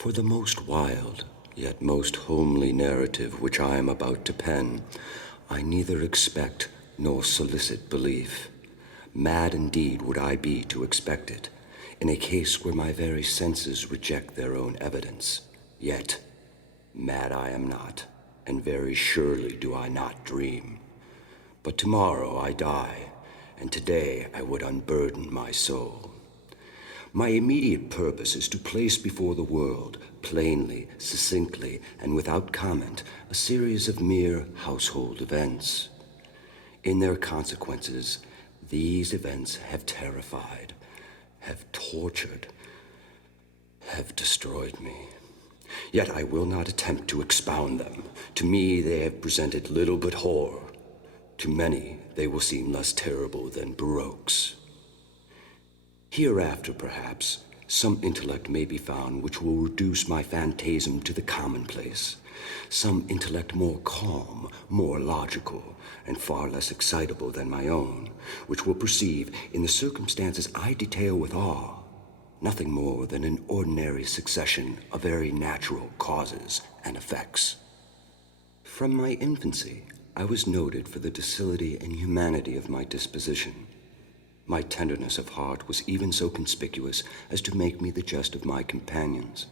For the most wild, yet most homely narrative which I am about to pen, I neither expect nor solicit belief. Mad indeed would I be to expect it, in a case where my very senses reject their own evidence. Yet, mad I am not, and very surely do I not dream. But tomorrow I die, and today I would unburden my soul. My immediate purpose is to place before the world, plainly, succinctly, and without comment, a series of mere household events. In their consequences, these events have terrified, have tortured, have destroyed me. Yet I will not attempt to expound them. To me they have presented little but horror. To many they will seem less terrible than baroques. Hereafter, perhaps, some intellect may be found which will reduce my phantasm to the commonplace. Some intellect more calm, more logical, and far less excitable than my own, which will perceive, in the circumstances I detail with awe, nothing more than an ordinary succession of very natural causes and effects. From my infancy, I was noted for the docility and humanity of my disposition. My tenderness of heart was even so conspicuous as to make me the jest of my companions.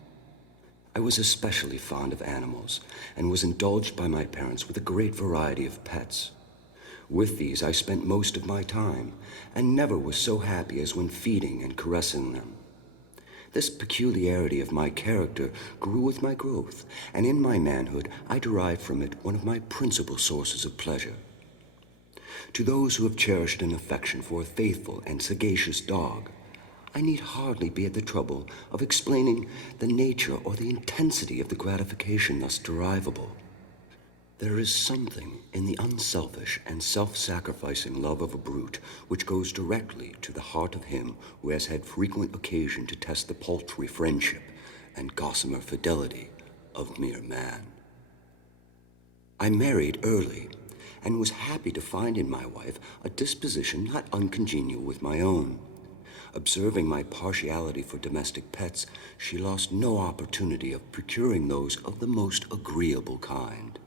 I was especially fond of animals, and was indulged by my parents with a great variety of pets. With these I spent most of my time, and never was so happy as when feeding and caressing them. This peculiarity of my character grew with my growth, and in my manhood I derived from it one of my principal sources of pleasure. To those who have cherished an affection for a faithful and sagacious dog, I need hardly be at the trouble of explaining the nature or the intensity of the gratification thus derivable. There is something in the unselfish and self-sacrificing love of a brute which goes directly to the heart of him who has had frequent occasion to test the paltry friendship and gossamer fidelity of mere man. I married early, and was happy to find in my wife a disposition not uncongenial with my own. Observing my partiality for domestic pets, she lost no opportunity of procuring those of the most agreeable kind.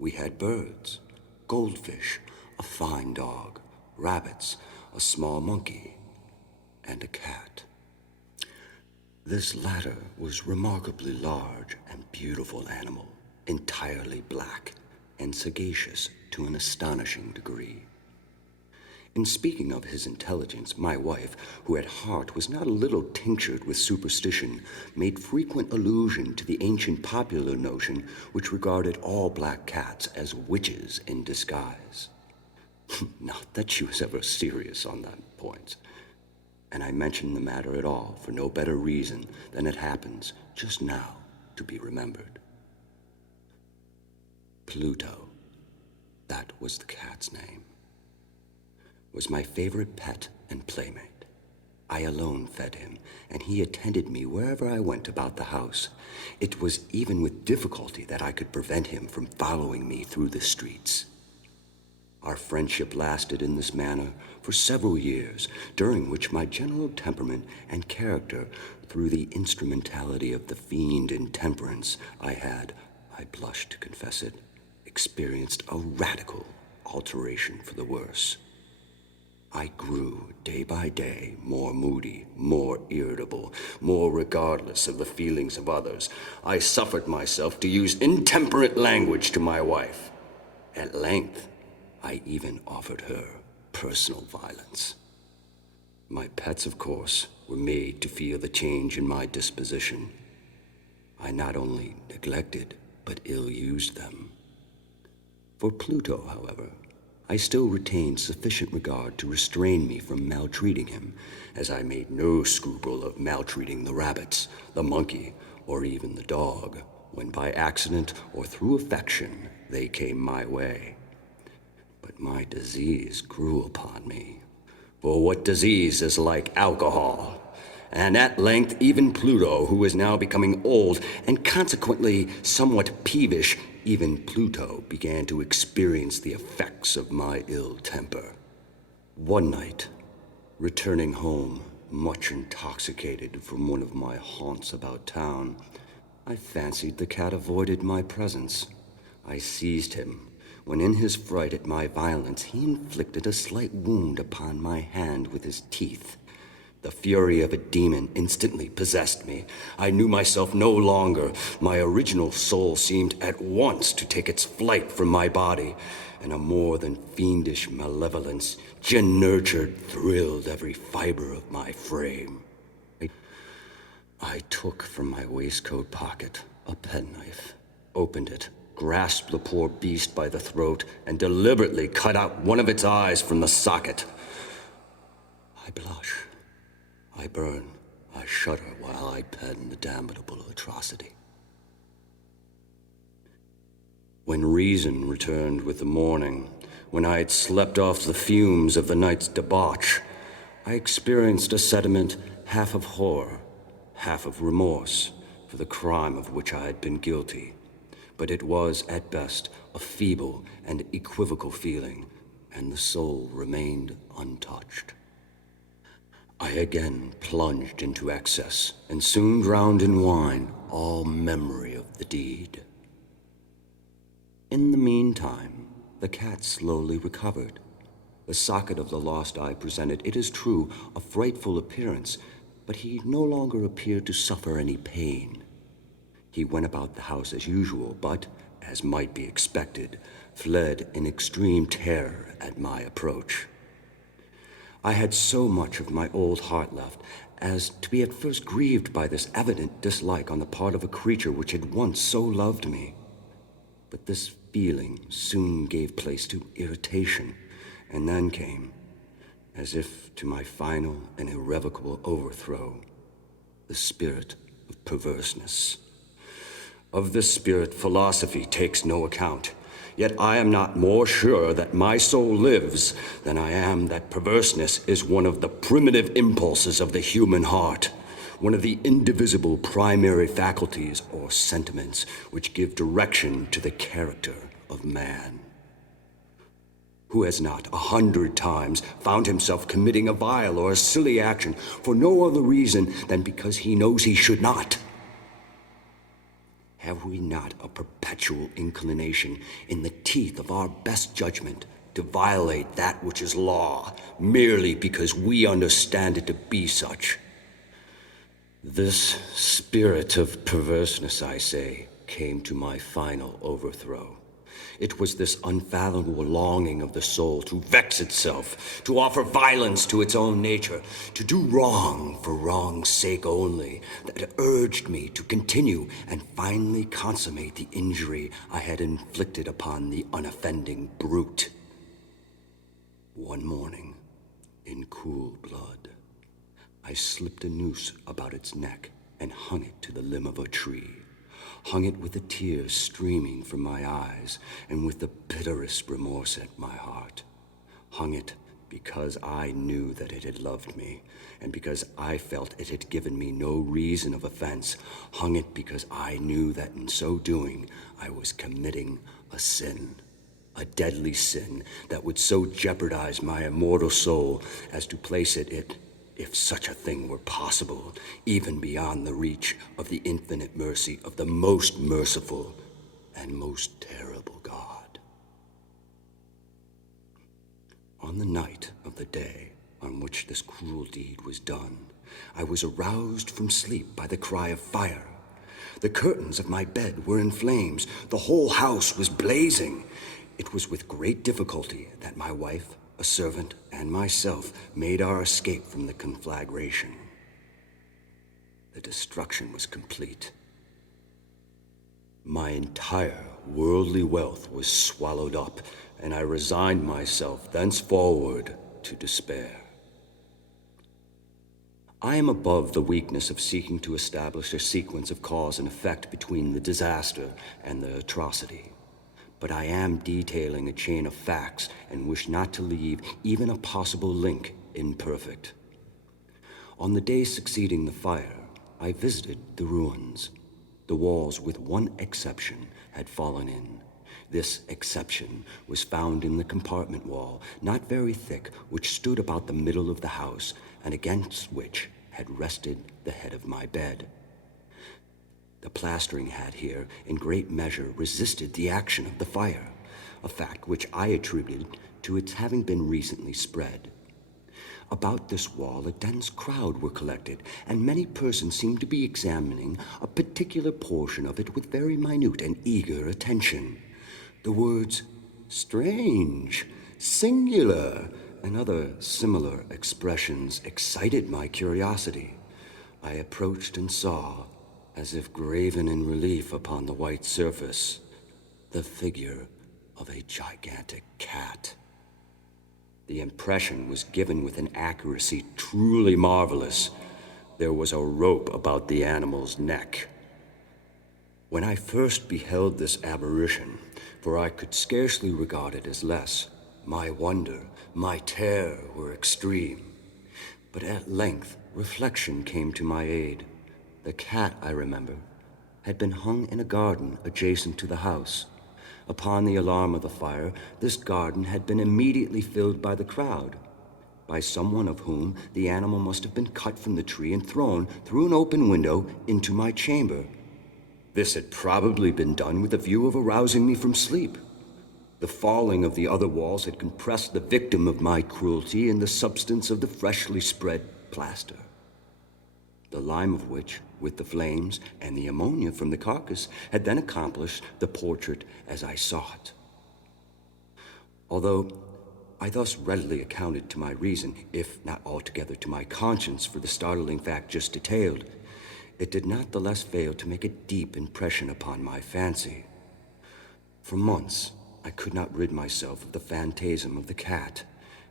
We had birds, goldfish, a fine dog, rabbits, a small monkey, and a cat. This latter was remarkably large and beautiful animal, entirely black, and sagacious to an astonishing degree. In speaking of his intelligence, my wife, who at heart was not a little tinctured with superstition, made frequent allusion to the ancient popular notion which regarded all black cats as witches in disguise. Not that she was ever serious on that point, and I mention the matter at all for no better reason than it happens just now to be remembered. Pluto, that was the cat's name, was my favorite pet and playmate. I alone fed him, and he attended me wherever I went about the house. It was even with difficulty that I could prevent him from following me through the streets. Our friendship lasted in this manner for several years, during which my general temperament and character, through the instrumentality of the fiend intemperance I had, I blush to confess it, experienced a radical alteration for the worse. I grew, day by day, more moody, more irritable, more regardless of the feelings of others. I suffered myself to use intemperate language to my wife. At length, I even offered her personal violence. My pets, of course, were made to feel the change in my disposition. I not only neglected, but ill-used them. For Pluto, however, I still retained sufficient regard to restrain me from maltreating him, as I made no scruple of maltreating the rabbits, the monkey, or even the dog, when by accident or through affection they came my way. But my disease grew upon me. For what disease is like alcohol? And at length even Pluto, who was now becoming old and consequently somewhat peevish, even Pluto began to experience the effects of my ill temper. One night, returning home, much intoxicated from one of my haunts about town, I fancied the cat avoided my presence. I seized him, when in his fright at my violence he inflicted a slight wound upon my hand with his teeth. The fury of a demon instantly possessed me. I knew myself no longer. My original soul seemed at once to take its flight from my body, and a more than fiendish malevolence, gin-nurtured, thrilled every fiber of my frame. I took from my waistcoat pocket a penknife, opened it, grasped the poor beast by the throat, and deliberately cut out one of its eyes from the socket. I blush. I burn, I shudder while I pen the damnable atrocity. When reason returned with the morning, when I had slept off the fumes of the night's debauch, I experienced a sentiment half of horror, half of remorse for the crime of which I had been guilty. But it was, at best, a feeble and equivocal feeling, and the soul remained untouched. I again plunged into excess, and soon drowned in wine all memory of the deed. In the meantime, the cat slowly recovered. The socket of the lost eye presented, it is true, a frightful appearance, but he no longer appeared to suffer any pain. He went about the house as usual, but, as might be expected, fled in extreme terror at my approach. I had so much of my old heart left as to be at first grieved by this evident dislike on the part of a creature which had once so loved me. But this feeling soon gave place to irritation, and then came, as if to my final and irrevocable overthrow, the spirit of perverseness. Of this spirit philosophy takes no account. Yet I am not more sure that my soul lives than I am that perverseness is one of the primitive impulses of the human heart, one of the indivisible primary faculties or sentiments which give direction to the character of man. Who has not 100 times found himself committing a vile or a silly action for no other reason than because he knows he should not? Have we not a perpetual inclination in the teeth of our best judgment to violate that which is law, merely because we understand it to be such? This spirit of perverseness, I say, came to my final overthrow. It was this unfathomable longing of the soul to vex itself, to offer violence to its own nature, to do wrong for wrong's sake only, that urged me to continue and finally consummate the injury I had inflicted upon the unoffending brute. One morning, in cool blood, I slipped a noose about its neck and hung it to the limb of a tree. Hung it with the tears streaming from my eyes and with the bitterest remorse at my heart. Hung it because I knew that it had loved me, and because I felt it had given me no reason of offense. Hung it because I knew that in so doing I was committing a sin, a deadly sin that would so jeopardize my immortal soul as to place it, if such a thing were possible, even beyond the reach of the infinite mercy of the most merciful and most terrible God. On the night of the day on which this cruel deed was done, I was aroused from sleep by the cry of fire. The curtains of my bed were in flames. The whole house was blazing. It was with great difficulty that my wife, a servant, and myself made our escape from the conflagration. The destruction was complete. My entire worldly wealth was swallowed up, and I resigned myself thenceforward to despair. I am above the weakness of seeking to establish a sequence of cause and effect between the disaster and the atrocity. But I am detailing a chain of facts and wish not to leave even a possible link imperfect. On the day succeeding the fire, I visited the ruins. The walls, with one exception, had fallen in, This exception was found in the compartment wall, not very thick, which stood about the middle of the house, and against which had rested the head of my bed. The plastering had here, in great measure, resisted the action of the fire, a fact which I attributed to its having been recently spread. About this wall a dense crowd were collected, and many persons seemed to be examining a particular portion of it with very minute and eager attention. The words "strange," "singular," and other similar expressions excited my curiosity. I approached and saw, as if graven in relief upon the white surface, the figure of a gigantic cat. The impression was given with an accuracy truly marvelous. There was a rope about the animal's neck. When I first beheld this apparition, for I could scarcely regard it as less, my wonder, my terror were extreme. But at length reflection came to my aid. The cat, I remember, had been hung in a garden adjacent to the house. Upon the alarm of the fire, this garden had been immediately filled by the crowd, by someone of whom the animal must have been cut from the tree and thrown through an open window into my chamber. This had probably been done with a view of arousing me from sleep. The falling of the other walls had compressed the victim of my cruelty in the substance of the freshly spread plaster, the lime of which, with the flames and the ammonia from the carcass, had then accomplished the portrait as I saw it. Although I thus readily accounted to my reason, if not altogether to my conscience, for the startling fact just detailed, it did not the less fail to make a deep impression upon my fancy. For months I could not rid myself of the phantasm of the cat,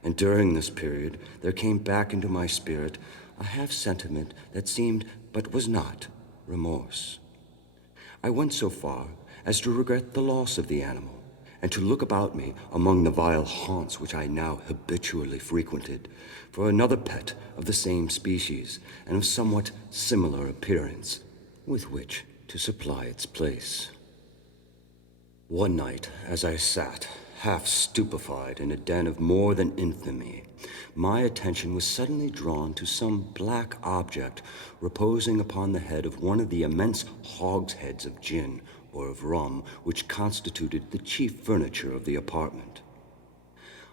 and during this period there came back into my spirit a half-sentiment that seemed, but was not, remorse. I went so far as to regret the loss of the animal, and to look about me among the vile haunts which I now habitually frequented, for another pet of the same species, and of somewhat similar appearance, with which to supply its place. One night, as I sat, half stupefied in a den of more than infamy, my attention was suddenly drawn to some black object reposing upon the head of one of the immense hogsheads of gin or of rum which constituted the chief furniture of the apartment.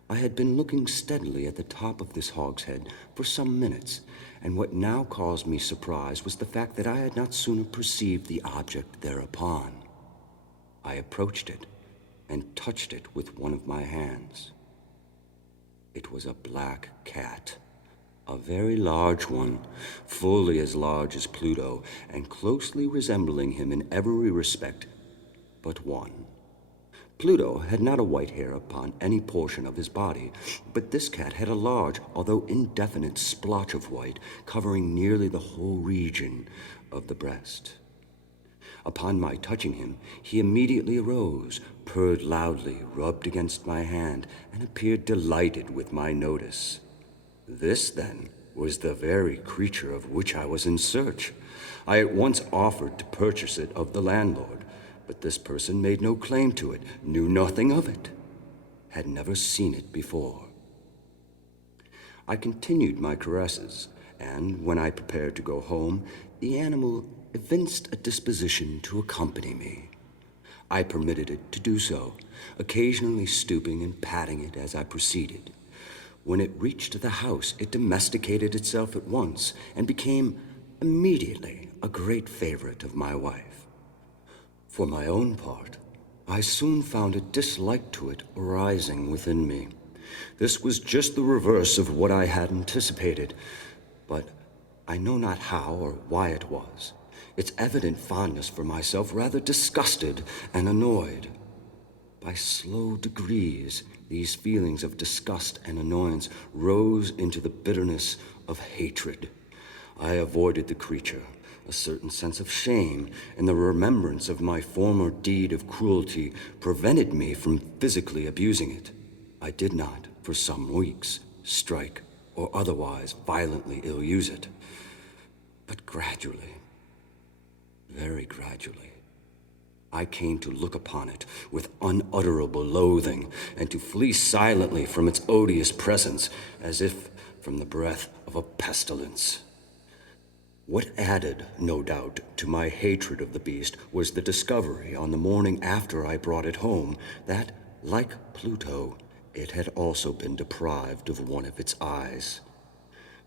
I had been looking steadily at the top of this hogshead for some minutes, and what now caused me surprise was the fact that I had not sooner perceived the object thereupon. I approached it and touched it with one of my hands. It was a black cat, a very large one, fully as large as Pluto, and closely resembling him in every respect but one. Pluto had not a white hair upon any portion of his body, but this cat had a large, although indefinite, splotch of white covering nearly the whole region of the breast. Upon my touching him, he immediately arose, purred loudly, rubbed against my hand, and appeared delighted with my notice. This, then, was the very creature of which I was in search. I at once offered to purchase it of the landlord, but this person made no claim to it, knew nothing of it, had never seen it before. I continued my caresses, and when I prepared to go home, the animal evinced a disposition to accompany me. I permitted it to do so, occasionally stooping and patting it as I proceeded. When it reached the house, it domesticated itself at once and became immediately a great favorite of my wife. For my own part, I soon found a dislike to it arising within me. This was just the reverse of what I had anticipated, but I know not how or why it was. Its evident fondness for myself rather disgusted and annoyed. By slow degrees, these feelings of disgust and annoyance rose into the bitterness of hatred. I avoided the creature. A certain sense of shame and the remembrance of my former deed of cruelty prevented me from physically abusing it. I did not, for some weeks, strike or otherwise violently ill-use it. But gradually, very gradually, I came to look upon it with unutterable loathing, and to flee silently from its odious presence, as if from the breath of a pestilence. What added, no doubt, to my hatred of the beast was the discovery, on the morning after I brought it home, that, like Pluto, it had also been deprived of one of its eyes.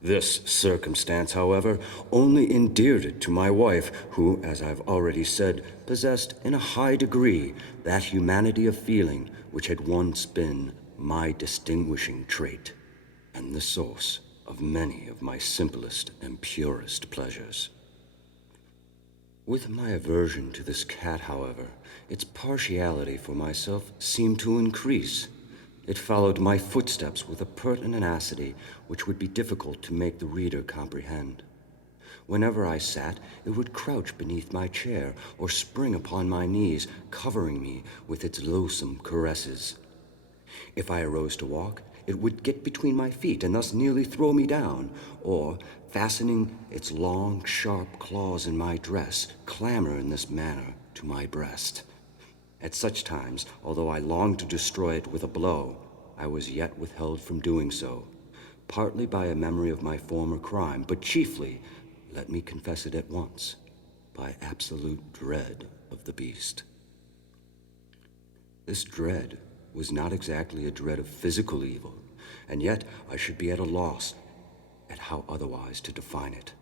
This circumstance, however, only endeared it to my wife, who, as I've already said, possessed in a high degree that humanity of feeling which had once been my distinguishing trait, and the source of many of my simplest and purest pleasures. With my aversion to this cat, however, its partiality for myself seemed to increase. It followed my footsteps with a pertinacity which would be difficult to make the reader comprehend. Whenever I sat, it would crouch beneath my chair or spring upon my knees, covering me with its loathsome caresses. If I arose to walk, it would get between my feet and thus nearly throw me down, or, fastening its long, sharp claws in my dress, clamber in this manner to my breast. At such times, although I longed to destroy it with a blow, I was yet withheld from doing so, partly by a memory of my former crime, but chiefly, let me confess it at once, by absolute dread of the beast. This dread was not exactly a dread of physical evil, and yet I should be at a loss at how otherwise to define it.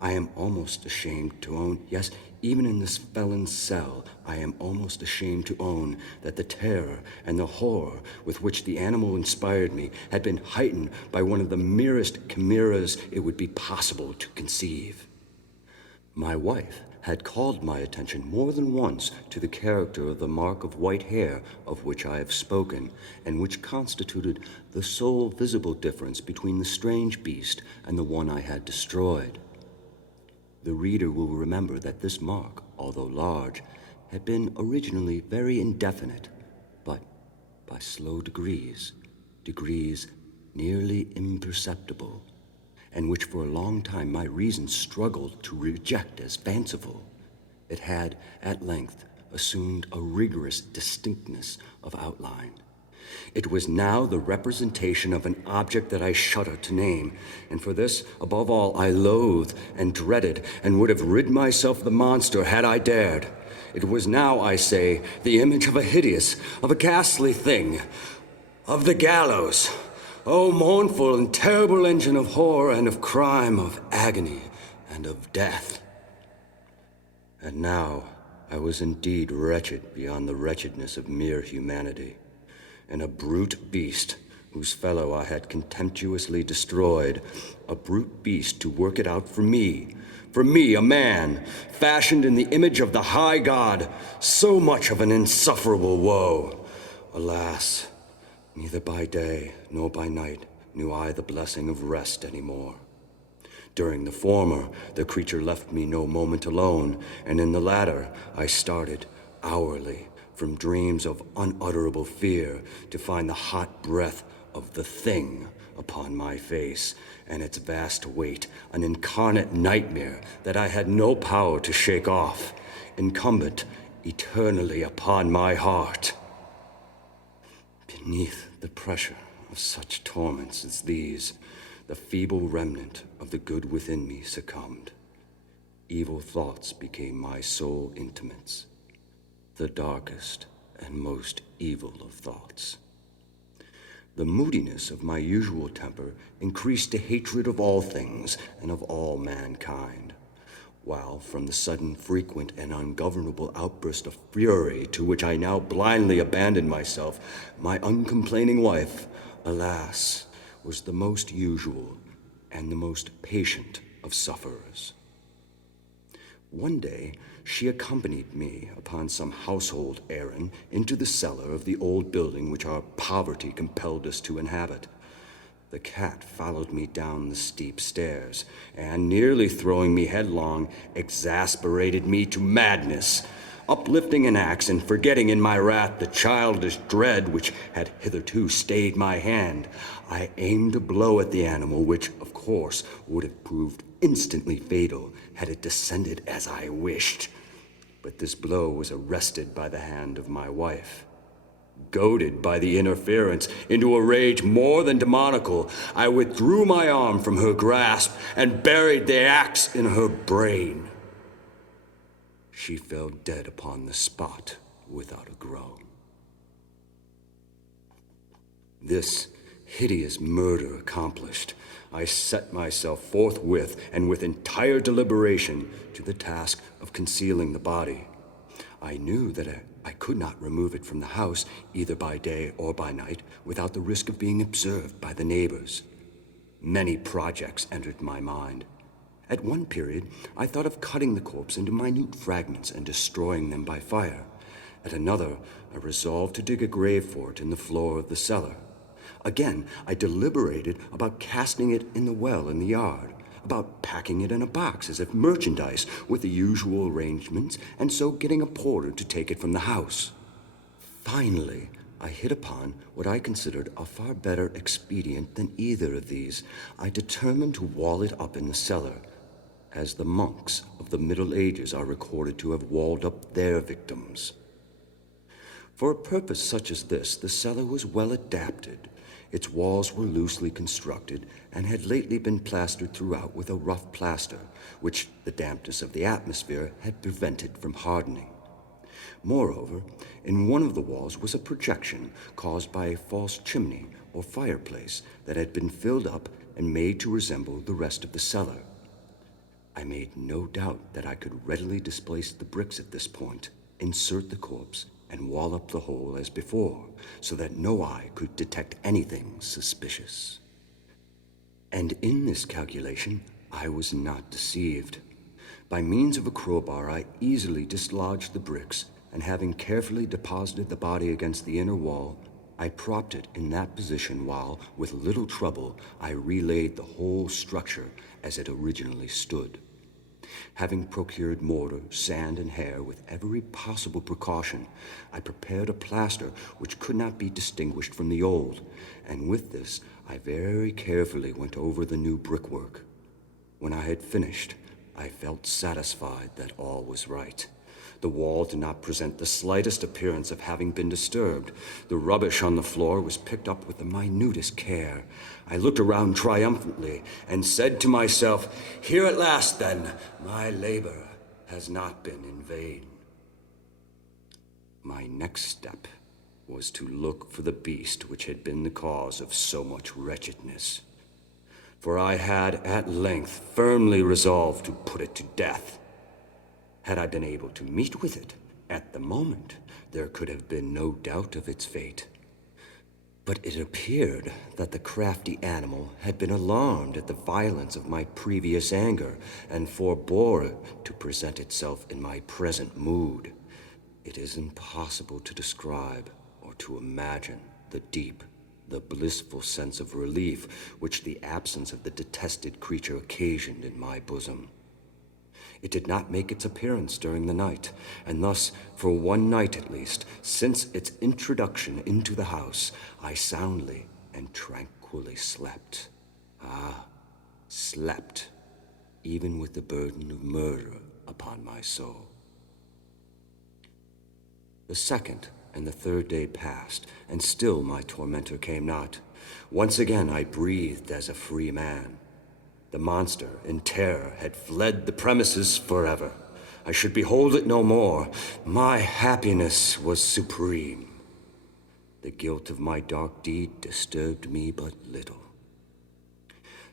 I am almost ashamed to own, yes, even in this felon's cell, I am almost ashamed to own that the terror and the horror with which the animal inspired me had been heightened by one of the merest chimeras it would be possible to conceive. My wife had called my attention more than once to the character of the mark of white hair of which I have spoken, and which constituted the sole visible difference between the strange beast and the one I had destroyed. The reader will remember that this mark, although large, had been originally very indefinite, but by slow degrees nearly imperceptible, and which for a long time my reason struggled to reject as fanciful, it had at length assumed a rigorous distinctness of outline. It was now the representation of an object that I shudder to name, and for this, above all, I loathed and dreaded, and would have rid myself of the monster had I dared. It was now, I say, the image of a hideous, of a ghastly thing, of the gallows. O mournful and terrible engine of horror and of crime, of agony and of death. And now I was indeed wretched beyond the wretchedness of mere humanity, and a brute beast whose fellow I had contemptuously destroyed, a brute beast to work it out for me, a man, fashioned in the image of the high God, so much of an insufferable woe. Alas, neither by day nor by night knew I the blessing of rest any more. During the former, the creature left me no moment alone, and in the latter, I started hourly from dreams of unutterable fear to find the hot breath of the thing upon my face, and its vast weight an incarnate nightmare that I had no power to shake off, incumbent eternally upon my heart. Beneath the pressure of such torments as these, the feeble remnant of the good within me succumbed. Evil thoughts became my sole intimates, the darkest and most evil of thoughts. The moodiness of my usual temper increased to hatred of all things and of all mankind, while from the sudden, frequent, and ungovernable outburst of fury to which I now blindly abandoned myself, my uncomplaining wife, alas, was the most usual and the most patient of sufferers. One day, she accompanied me upon some household errand into the cellar of the old building which our poverty compelled us to inhabit. The cat followed me down the steep stairs, and, nearly throwing me headlong, exasperated me to madness. Uplifting an axe and forgetting in my wrath the childish dread which had hitherto stayed my hand, I aimed a blow at the animal which, of course, would have proved instantly fatal had it descended as I wished. But this blow was arrested by the hand of my wife. Goaded by the interference into a rage more than demoniacal, I withdrew my arm from her grasp and buried the axe in her brain. She fell dead upon the spot without a groan. This hideous murder accomplished, I set myself forthwith and with entire deliberation to the task of concealing the body. I knew that I could not remove it from the house, either by day or by night, without the risk of being observed by the neighbors. Many projects entered my mind. At one period, I thought of cutting the corpse into minute fragments and destroying them by fire. At another, I resolved to dig a grave for it in the floor of the cellar. Again, I deliberated about casting it in the well in the yard, about packing it in a box as if merchandise with the usual arrangements, and so getting a porter to take it from the house. Finally, I hit upon what I considered a far better expedient than either of these. I determined to wall it up in the cellar, as the monks of the Middle Ages are recorded to have walled up their victims. For a purpose such as this, the cellar was well adapted. Its walls were loosely constructed and had lately been plastered throughout with a rough plaster, which the dampness of the atmosphere had prevented from hardening. Moreover, in one of the walls was a projection caused by a false chimney or fireplace that had been filled up and made to resemble the rest of the cellar. I made no doubt that I could readily displace the bricks at this point, insert the corpse, and wall up the hole as before, so that no eye could detect anything suspicious. And in this calculation, I was not deceived. By means of a crowbar, I easily dislodged the bricks, and having carefully deposited the body against the inner wall, I propped it in that position while, with little trouble, I relaid the whole structure as it originally stood. Having procured mortar, sand, and hair with every possible precaution, I prepared a plaster which could not be distinguished from the old, and with this I very carefully went over the new brickwork. When I had finished, I felt satisfied that all was right. The wall did not present the slightest appearance of having been disturbed. The rubbish on the floor was picked up with the minutest care. I looked around triumphantly and said to myself, "Here at last, then, my labor has not been in vain." My next step was to look for the beast which had been the cause of so much wretchedness. For I had at length firmly resolved to put it to death. Had I been able to meet with it at the moment, there could have been no doubt of its fate. But it appeared that the crafty animal had been alarmed at the violence of my previous anger and forbore to present itself in my present mood. It is impossible to describe or to imagine the deep, the blissful sense of relief which the absence of the detested creature occasioned in my bosom. It did not make its appearance during the night, and thus, for one night at least, since its introduction into the house, I soundly and tranquilly slept. Slept, even with the burden of murder upon my soul. The second and the third day passed, and still my tormentor came not. Once again I breathed as a free man. The monster, in terror, had fled the premises forever. I should behold it no more. My happiness was supreme. The guilt of my dark deed disturbed me but little.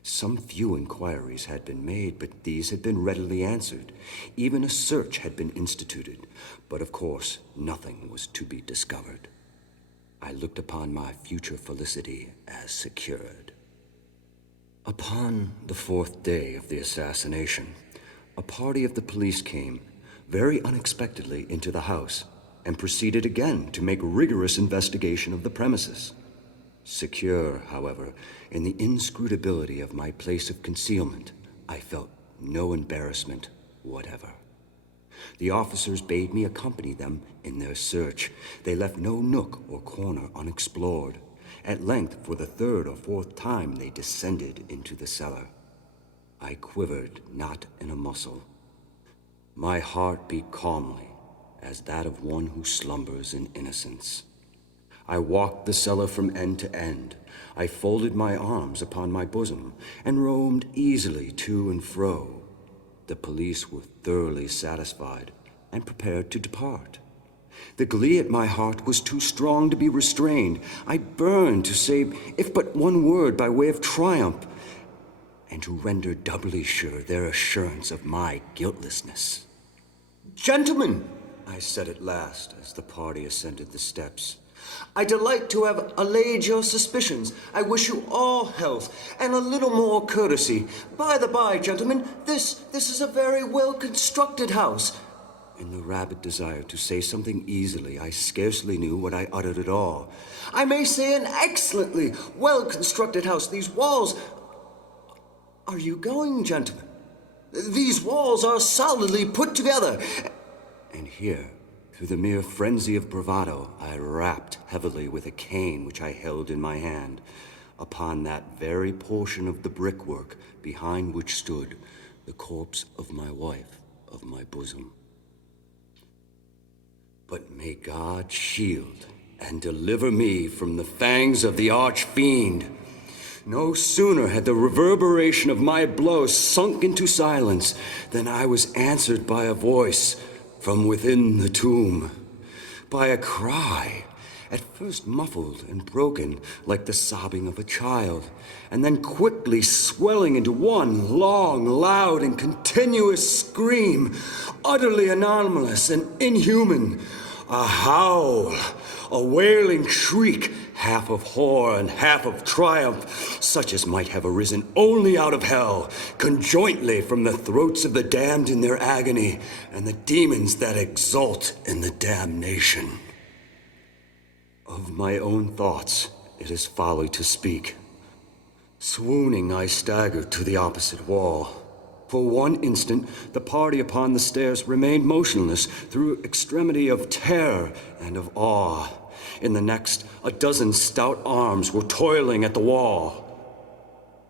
Some few inquiries had been made, but these had been readily answered. Even a search had been instituted, but of course nothing was to be discovered. I looked upon my future felicity as secured. Upon the fourth day of the assassination, a party of the police came, very unexpectedly, into the house, and proceeded again to make rigorous investigation of the premises. Secure, however, in the inscrutability of my place of concealment, I felt no embarrassment whatever. The officers bade me accompany them in their search. They left no nook or corner unexplored. At length, for the third or fourth time, they descended into the cellar. I quivered not in a muscle. My heart beat calmly as that of one who slumbers in innocence. I walked the cellar from end to end. I folded my arms upon my bosom and roamed easily to and fro. The police were thoroughly satisfied and prepared to depart. The glee at my heart was too strong to be restrained. I burned to say if but one word by way of triumph, and to render doubly sure their assurance of my guiltlessness. "Gentlemen," I said at last, as the party ascended the steps, "I delight to have allayed your suspicions. I wish you all health, and a little more courtesy. By the by, gentlemen, this is a very well-constructed house." In the rabid desire to say something easily, I scarcely knew what I uttered at all. "I may say an excellently well-constructed house. These walls... Are you going, gentlemen? These walls are solidly put together." And here, through the mere frenzy of bravado, I rapped heavily with a cane which I held in my hand upon that very portion of the brickwork behind which stood the corpse of my wife of my bosom. But may God shield and deliver me from the fangs of the arch-fiend. No sooner had the reverberation of my blow sunk into silence than I was answered by a voice from within the tomb, by a cry, at first muffled and broken like the sobbing of a child, and then quickly swelling into one long, loud, and continuous scream, utterly anomalous and inhuman. A howl, a wailing shriek, half of horror and half of triumph, such as might have arisen only out of hell, conjointly from the throats of the damned in their agony, and the demons that exult in the damnation. Of my own thoughts, it is folly to speak. Swooning, I staggered to the opposite wall. For one instant, the party upon the stairs remained motionless through extremity of terror and of awe. In the next, a dozen stout arms were toiling at the wall.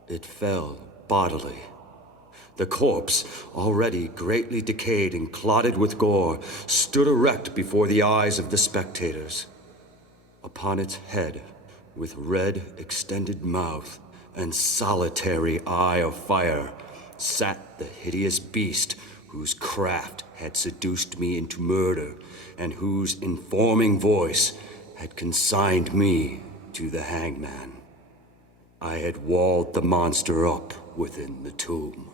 It fell bodily. The corpse, already greatly decayed and clotted with gore, stood erect before the eyes of the spectators. Upon its head, with red, extended mouth and solitary eye of fire, sat the hideous beast whose craft had seduced me into murder and whose informing voice had consigned me to the hangman. I had walled the monster up within the tomb.